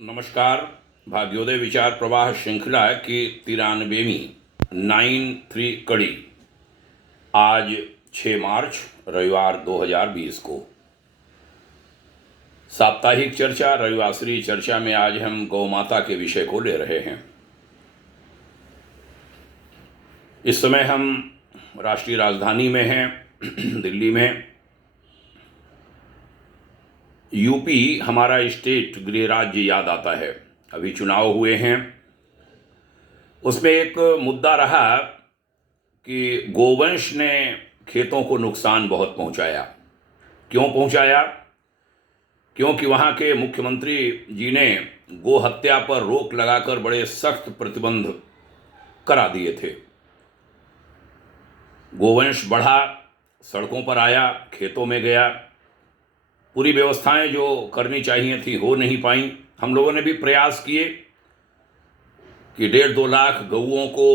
नमस्कार। भाग्योदय विचार प्रवाह श्रृंखला की 93वीं 93 कड़ी आज 6 मार्च रविवार 2020 को साप्ताहिक चर्चा रविवासरी चर्चा में आज हम गौ माता के विषय को ले रहे हैं। इस समय हम राष्ट्रीय राजधानी में हैं दिल्ली में। यूपी हमारा स्टेट गृह राज्य याद आता है। अभी चुनाव हुए हैं, उसमें एक मुद्दा रहा कि गोवंश ने खेतों को नुकसान बहुत पहुंचाया। क्यों पहुंचाया? क्योंकि वहां के मुख्यमंत्री जी ने गो हत्या पर रोक लगाकर बड़े सख्त प्रतिबंध करा दिए थे। गोवंश बढ़ा, सड़कों पर आया, खेतों में गया। पूरी व्यवस्थाएं जो करनी चाहिए थी हो नहीं पाई। हम लोगों ने भी प्रयास किए कि 1.5-2 लाख गऊओं को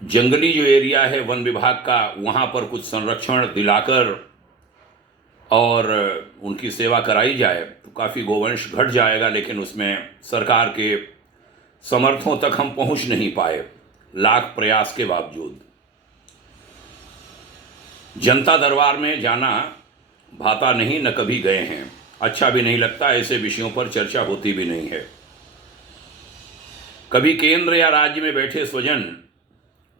जंगली जो एरिया है वन विभाग का, वहाँ पर कुछ संरक्षण दिलाकर और उनकी सेवा कराई जाए तो काफ़ी गोवंश घट जाएगा। लेकिन उसमें सरकार के समर्थों तक हम पहुँच नहीं पाए, लाख प्रयास के बावजूद। जनता दरबार में जाना भाता नहीं, न कभी गए हैं, अच्छा भी नहीं लगता। ऐसे विषयों पर चर्चा होती भी नहीं है। कभी केंद्र या राज्य में बैठे स्वजन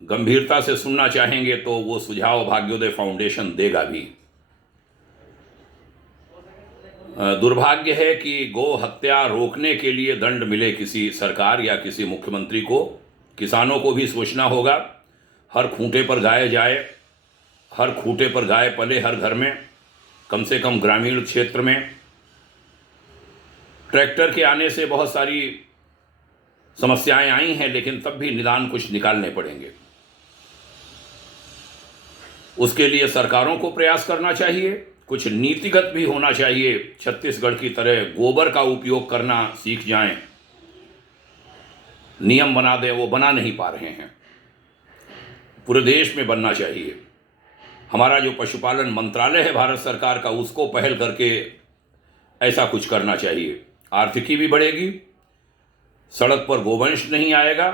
गंभीरता से सुनना चाहेंगे तो वो सुझाव भाग्योदय फाउंडेशन देगा भी। दुर्भाग्य है कि गो हत्या रोकने के लिए दंड मिले किसी सरकार या किसी मुख्यमंत्री को। किसानों को भी सोचना होगा। हर खूंटे पर गाय जाए, हर खूंटे पर गाय पले हर घर में, कम से कम ग्रामीण क्षेत्र में। ट्रैक्टर के आने से बहुत सारी समस्याएं आई हैं, लेकिन तब भी निदान कुछ निकालने पड़ेंगे। उसके लिए सरकारों को प्रयास करना चाहिए, कुछ नीतिगत भी होना चाहिए। छत्तीसगढ़ की तरह गोबर का उपयोग करना सीख जाएं, नियम बना दें। वो बना नहीं पा रहे हैं, पूरे देश में बनना चाहिए। हमारा जो पशुपालन मंत्रालय है भारत सरकार का, उसको पहल करके ऐसा कुछ करना चाहिए। आर्थिकी भी बढ़ेगी, सड़क पर गोवंश नहीं आएगा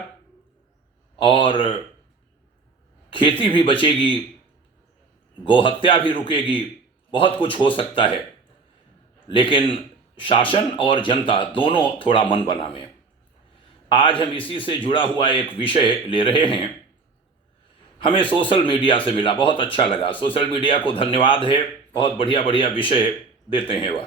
और खेती भी बचेगी, गोहत्या भी रुकेगी। बहुत कुछ हो सकता है, लेकिन शासन और जनता दोनों थोड़ा मन बनावें। आज हम इसी से जुड़ा हुआ एक विषय ले रहे हैं। हमें सोशल मीडिया से मिला, बहुत अच्छा लगा। सोशल मीडिया को धन्यवाद है, बहुत बढ़िया बढ़िया विषय देते हैं वह।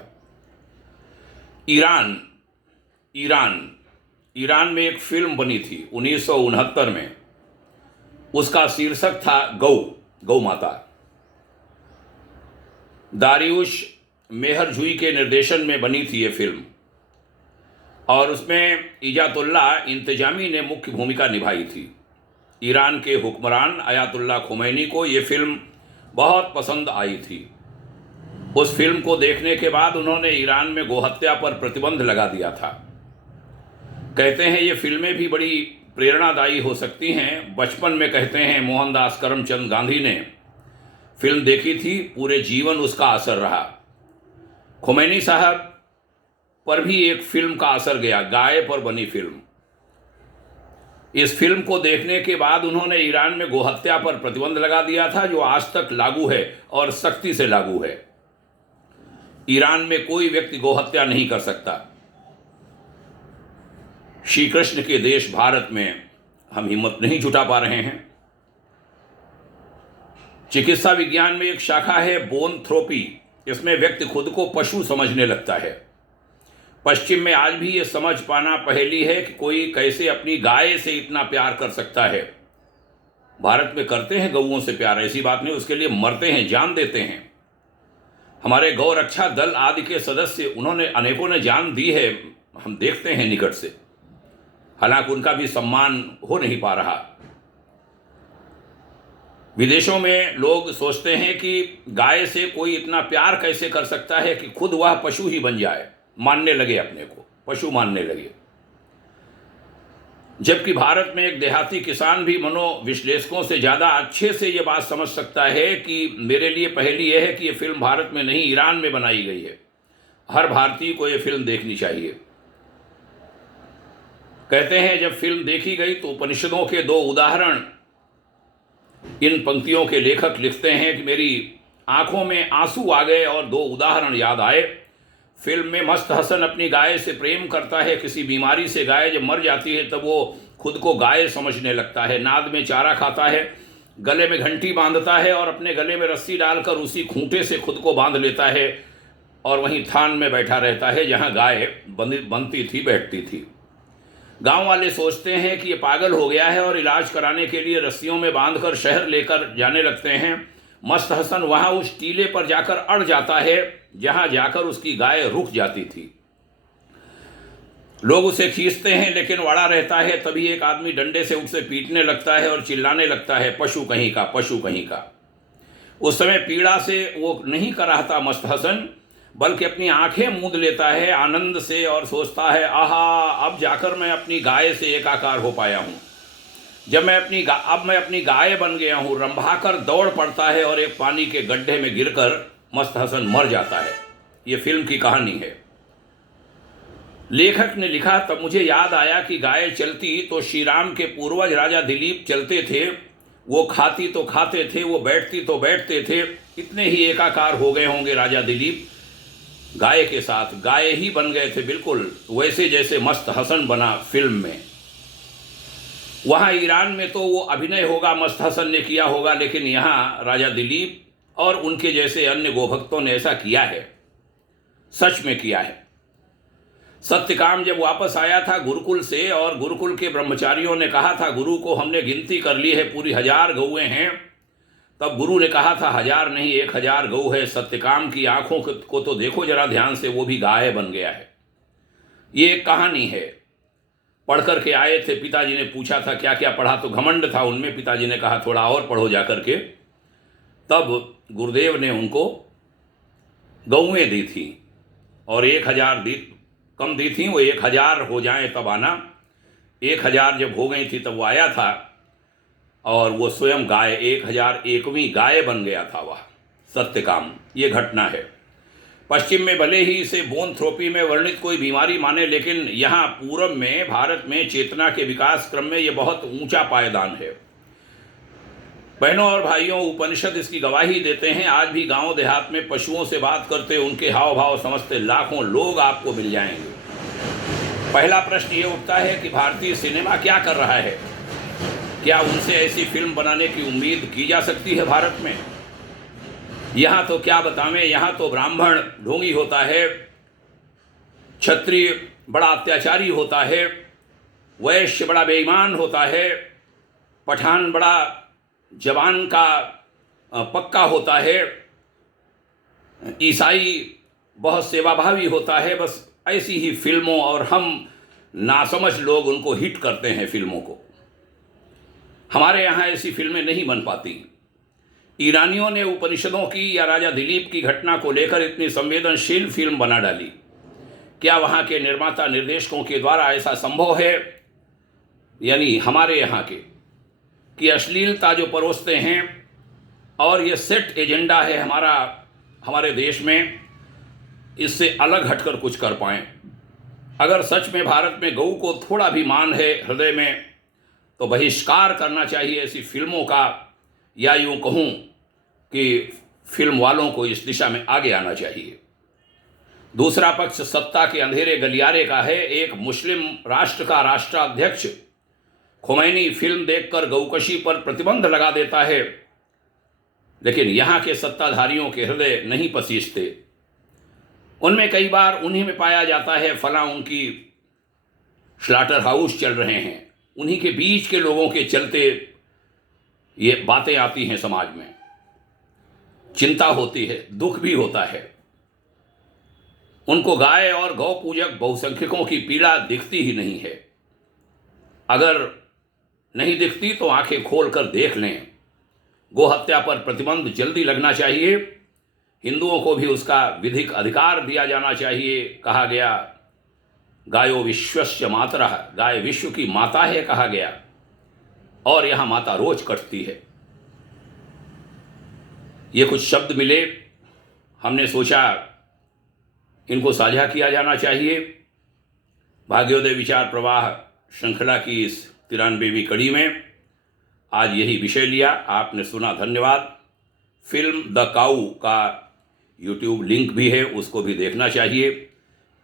ईरान में एक फिल्म बनी थी 1969 में। उसका शीर्षक था गौ माता। दारियुश मेहरजूई के निर्देशन में बनी थी ये फिल्म और उसमें इजातुल्ला इंतजामी ने मुख्य भूमिका निभाई थी। ईरान के हुक्मरान अयातुल्ला खुमैनी को ये फिल्म बहुत पसंद आई थी। उस फिल्म को देखने के बाद उन्होंने ईरान में गोहत्या पर प्रतिबंध लगा दिया था। कहते हैं ये फिल्में भी बड़ी प्रेरणादायी हो सकती हैं। बचपन में कहते हैं मोहनदास करमचंद गांधी ने फिल्म देखी थी, पूरे जीवन उसका असर रहा। खुमैनी साहब पर भी एक फिल्म का असर गया, गाय पर बनी फिल्म। इस फिल्म को देखने के बाद उन्होंने ईरान में गोहत्या पर प्रतिबंध लगा दिया था, जो आज तक लागू है और सख्ती से लागू है। ईरान में कोई व्यक्ति गोहत्या नहीं कर सकता। श्री कृष्ण के देश भारत में हम हिम्मत नहीं जुटा पा रहे हैं। चिकित्सा विज्ञान में एक शाखा है बोनथ्रोपी। इसमें व्यक्ति खुद को पशु समझने लगता है। पश्चिम में आज भी ये समझ पाना पहेली है कि कोई कैसे अपनी गाय से इतना प्यार कर सकता है। भारत में करते हैं गऊओं से प्यार, ऐसी बात नहीं, उसके लिए मरते हैं, जान देते हैं। हमारे गौ रक्षा दल आदि के सदस्य, उन्होंने अनेकों ने जान दी है, हम देखते हैं निकट से। हालांकि उनका भी सम्मान हो नहीं पा रहा। विदेशों में लोग सोचते हैं कि गाय से कोई इतना प्यार कैसे कर सकता है कि खुद वह पशु ही बन जाए, मानने लगे, अपने को पशु मानने लगे। जबकि भारत में एक देहाती किसान भी मनोविश्लेषकों से ज़्यादा अच्छे से ये बात समझ सकता है कि मेरे लिए पहेली यह है कि ये फिल्म भारत में नहीं ईरान में बनाई गई है हर भारतीय को ये फिल्म देखनी चाहिए। कहते हैं जब फिल्म देखी गई तो उपनिषदों के 2 उदाहरण इन पंक्तियों के लेखक लिखते हैं कि मेरी आंखों में आंसू आ गए और 2 उदाहरण याद आए। फिल्म में मस्त हसन अपनी गाय से प्रेम करता है। किसी बीमारी से गाय जब मर जाती है तब वो खुद को गाय समझने लगता है। नाद में चारा खाता है, गले में घंटी बांधता है और अपने गले में रस्सी डालकर उसी खूंटे से खुद को बांध लेता है और वहीं थान में बैठा रहता है जहां गाय बनती थी, बैठती थी। गांव वाले सोचते हैं कि ये पागल हो गया है और इलाज कराने के लिए रस्सियों में बांधकर शहर लेकर जाने लगते हैं। मस्त हसन वहां उस टीले पर जाकर अड़ जाता है जहां जाकर उसकी गाय रुक जाती थी। लोग उसे खींचते हैं लेकिन वड़ा रहता है। तभी एक आदमी डंडे से उसे पीटने लगता है और चिल्लाने लगता है, पशु कहीं का, पशु कहीं का। उस समय पीड़ा से वो नहीं कराहता मस्त हसन, बल्कि अपनी आंखें मूंद लेता है आनंद से और सोचता है, आहा, अब जाकर मैं अपनी गाय से एकाकार हो पाया हूँ। अब मैं अपनी गाय बन गया हूँ। रंभाकर दौड़ पड़ता है और एक पानी के गड्ढे में गिरकर मस्त हसन मर जाता है। ये फिल्म की कहानी है। लेखक ने लिखा, तब मुझे याद आया कि गाय चलती तो श्री राम के पूर्वज राजा दिलीप चलते थे। वो खाती तो खाते थे, वो बैठती तो बैठते थे। इतने ही एकाकार हो गए होंगे राजा दिलीप गाय के साथ, गाय ही बन गए थे, बिल्कुल वैसे जैसे मस्त हसन बना फिल्म में। वहाँ ईरान में तो वो अभिनय होगा, मस्त हसन ने किया होगा, लेकिन यहाँ राजा दिलीप और उनके जैसे अन्य गोभक्तों ने ऐसा किया है, सच में किया है। सत्यकाम जब वापस आया था गुरुकुल से और गुरुकुल के ब्रह्मचारियों ने कहा था गुरु को हमने गिनती कर ली है, पूरी 1000 गौएं हैं, तब गुरु ने कहा था 1000 नहीं 1000 गौ है। सत्यकाम की आंखों को तो देखो जरा ध्यान से, वो भी गाय बन गया है। ये एक कहानी है। पढ़ कर के आए थे, पिताजी ने पूछा था क्या क्या पढ़ा, तो घमंड था उनमें। पिताजी ने कहा थोड़ा और पढ़ो जा करके। तब गुरुदेव ने उनको गौएं दी थी और 1000 कम दी थी, वो 1000 हो जाएं तब आना। 1000 जब हो गई थी तब वो आया था और वो स्वयं गाय 1001वीं गाय बन गया था वह सत्यकाम। ये घटना है। पश्चिम में भले ही इसे बोनथ्रोपी में वर्णित कोई बीमारी माने, लेकिन यहाँ पूरब में भारत में चेतना के विकास क्रम में ये बहुत ऊंचा पायदान है। बहनों और भाइयों, उपनिषद इसकी गवाही देते हैं। आज भी गांव देहात में पशुओं से बात करते, उनके हाव भाव समझते लाखों लोग आपको मिल जाएंगे। पहला प्रश्न ये उठता है कि भारतीय सिनेमा क्या कर रहा है? क्या उनसे ऐसी फिल्म बनाने की उम्मीद की जा सकती है भारत में? यहाँ तो क्या बतावें, यहाँ तो ब्राह्मण ढोंगी होता है, क्षत्रिय बड़ा अत्याचारी होता है, वैश्य बड़ा बेईमान होता है, पठान बड़ा जवान का पक्का होता है, ईसाई बहुत सेवाभावी होता है। बस ऐसी ही फिल्मों, और हम नासमझ लोग उनको हिट करते हैं फिल्मों को। हमारे यहाँ ऐसी फिल्में नहीं बन पाती। ईरानियों ने उपनिषदों की या राजा दिलीप की घटना को लेकर इतनी संवेदनशील फिल्म बना डाली। क्या वहाँ के निर्माता निर्देशकों के द्वारा ऐसा संभव है? यानी हमारे यहाँ के कि अश्लीलता जो परोसते हैं और ये सेट एजेंडा है हमारे देश में, इससे अलग हटकर कुछ कर पाएं। अगर सच में भारत में गौ को थोड़ा भी मान है हृदय में, तो बहिष्कार करना चाहिए ऐसी फिल्मों का, या यूँ कहूँ कि फिल्म वालों को इस दिशा में आगे आना चाहिए। दूसरा पक्ष सत्ता के अंधेरे गलियारे का है। एक मुस्लिम राष्ट्र का राष्ट्राध्यक्ष खुमैनी फिल्म देखकर गौकशी पर प्रतिबंध लगा देता है, लेकिन यहाँ के सत्ताधारियों के हृदय नहीं पसीजते। उनमें कई बार उन्हीं में पाया जाता है फला उनकी स्लाटर हाउस चल रहे हैं, उन्हीं के बीच के लोगों के चलते ये बातें आती हैं समाज में। चिंता होती है, दुख भी होता है। उनको गाय और गौ पूजक बहुसंख्यकों की पीड़ा दिखती ही नहीं है। अगर नहीं दिखती तो आंखें खोलकर देख लें। गो हत्या पर प्रतिबंध जल्दी लगना चाहिए। हिंदुओं को भी उसका विधिक अधिकार दिया जाना चाहिए। कहा गया गायो विश्वस्य मातरः, गाय विश्व की माता है कहा गया, और यहाँ माता रोज कटती है। ये कुछ शब्द मिले, हमने सोचा इनको साझा किया जाना चाहिए। भाग्योदय विचार प्रवाह श्रृंखला की इस 93वीं कड़ी में आज यही विषय लिया। आपने सुना, धन्यवाद। फिल्म द काऊ का यूट्यूब लिंक भी है, उसको भी देखना चाहिए।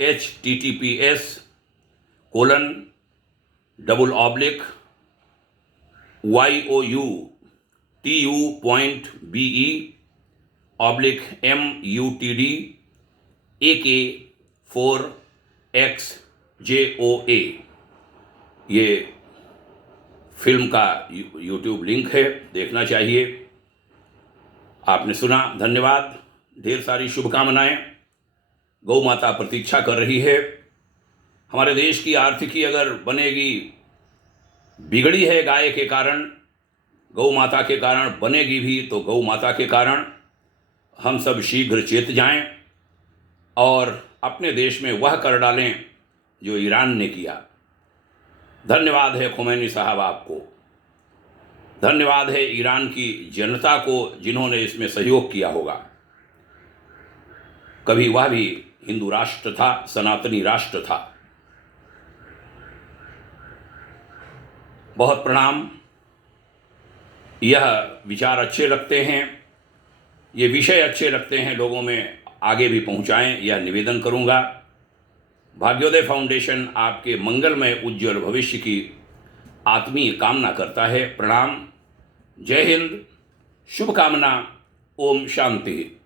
https://youtube.com/AK4XJOA ये फिल्म का यूट्यूब लिंक है, देखना चाहिए। आपने सुना, धन्यवाद। ढेर सारी शुभकामनाएं। गौ माता प्रतीक्षा कर रही है। हमारे देश की आर्थिकी अगर बनेगी, बिगड़ी है गाय के कारण, गौ माता के कारण बनेगी भी, तो गौ माता के कारण हम सब शीघ्र चेत जाएं और अपने देश में वह कर डालें जो ईरान ने किया। धन्यवाद है खुमैनी साहब आपको, धन्यवाद है ईरान की जनता को जिन्होंने इसमें सहयोग किया होगा। कभी वह भी हिंदू राष्ट्र था, सनातनी राष्ट्र था। बहुत प्रणाम। यह विचार अच्छे लगते हैं, ये विषय अच्छे लगते हैं, लोगों में आगे भी पहुंचाएं, यह निवेदन करूंगा। भाग्योदय फाउंडेशन आपके मंगलमय उज्जवल भविष्य की आत्मीय कामना करता है। प्रणाम। जय हिंद। शुभकामना। ओम शांति।